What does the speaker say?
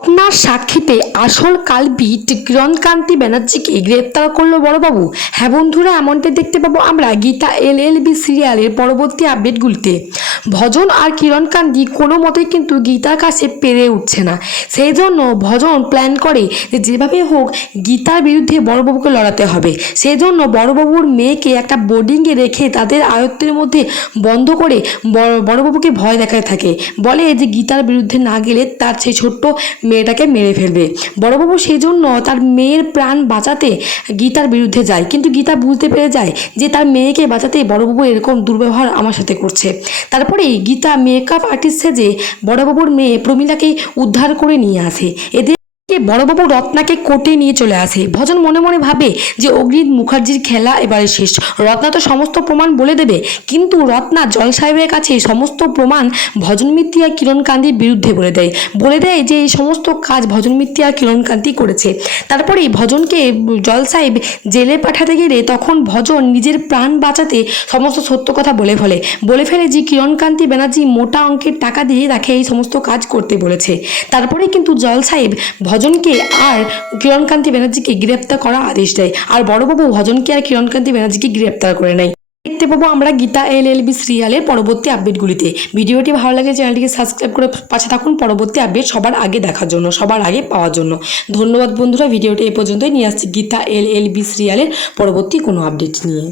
আপনার সাক্ষীতে আসল কালবিট কিরণকান্তি ব্যানার্জিকে গ্রেপ্তার করল বড়বাবু। হ্যাঁ বন্ধুরা, এমনটাই দেখতে পাবো আমরা গীতা এল এল বি সিরিয়ালের পরবর্তী আপডেটগুলিতে। ভজন আর কিরণকান্তি কোনো মতেই কিন্তু গীতার কাছে পেরে উঠছে না। সেই জন্য ভজন প্ল্যান করে যে যেভাবে হোক গীতার বিরুদ্ধে বড়বাবুকে লড়াতে হবে। সেই জন্য বড়বাবুর মেয়েকে একটা বোর্ডিংয়ে রেখে তাদের আয়ত্তের মধ্যে বন্ধ করে বড়- বড়বাবুকে ভয় দেখাতে থাকে। বলে যে গীতার বিরুদ্ধে না গেলে তার সেই ছোট্ট মেয়েটাকে মেরে ফেলবে। বড়বাবু সেই জন্য তার মেয়ের প্রাণ বাঁচাতে গীতার বিরুদ্ধে যায়। কিন্তু গীতা বুঝতে পেরে যায় যে তার মেয়েকে বাঁচাতে বড়বাবু এরকম দুর্ব্যবহার আমার সাথে করছে। তারপরেই গীতা মেকআপ আর্টিস্ট সেজে বড়বাবুর মেয়ে প্রমীলাকে উদ্ধার করে নিয়ে আসে। এদের বড়বাবু রত্নাকে কোর্টে নিয়ে চলে আসে। ভজন মনে মনে ভাবে যে অগ্নিত মুখার্জির খেলা এবারে শেষ। রত্না তো সমস্ত প্রমাণ বলে দেবে, কিন্তু রত্না জল সাহেবের কাছে সমস্ত প্রমাণ ভজন মিত্তি আর কিরণ কান্তির বিরুদ্ধে বলে দেয়। বলে দেয় যে এই সমস্ত কাজ ভজন মিত্তি আর কিরণ কান্তি করেছে। তারপরে ভজনকে জল সাহেব জেলে পাঠাতে গেলে তখন ভজন নিজের প্রাণ বাঁচাতে সমস্ত সত্য কথা বলে ফেলে। বলে ফেলে যে কিরণকান্তি ব্যানার্জি মোটা অঙ্কের টাকা দিয়ে তাকে এই সমস্ত কাজ করতে বলেছে। তারপরে কিন্তু জল সাহেব ভজনকে আর কিরণকান্তি ব্যানার্জিকে গ্রেপ্তার করার আদেশ দেয়। আর বড়বাবু ভজনকে আর কিরণকান্তি ব্যানার্জিকে গ্রেপ্তার করে নেয়। দেখতে পাবো আমরা গীতা এল এল বি সিরিয়ালের পরবর্তী আপডেটগুলিতে। ভিডিওটি ভালো লাগে চ্যানেলটিকে সাবস্ক্রাইব করে পাশে থাকুন। পরবর্তী আপডেট সবার আগে দেখার জন্য, সবার আগে পাওয়ার জন্য। ধন্যবাদ বন্ধুরা, ভিডিওটি এ পর্যন্তই। নিয়ে আসছি গীতা এল এল বি সিরিয়ালের পরবর্তী কোনো আপডেট নিয়ে।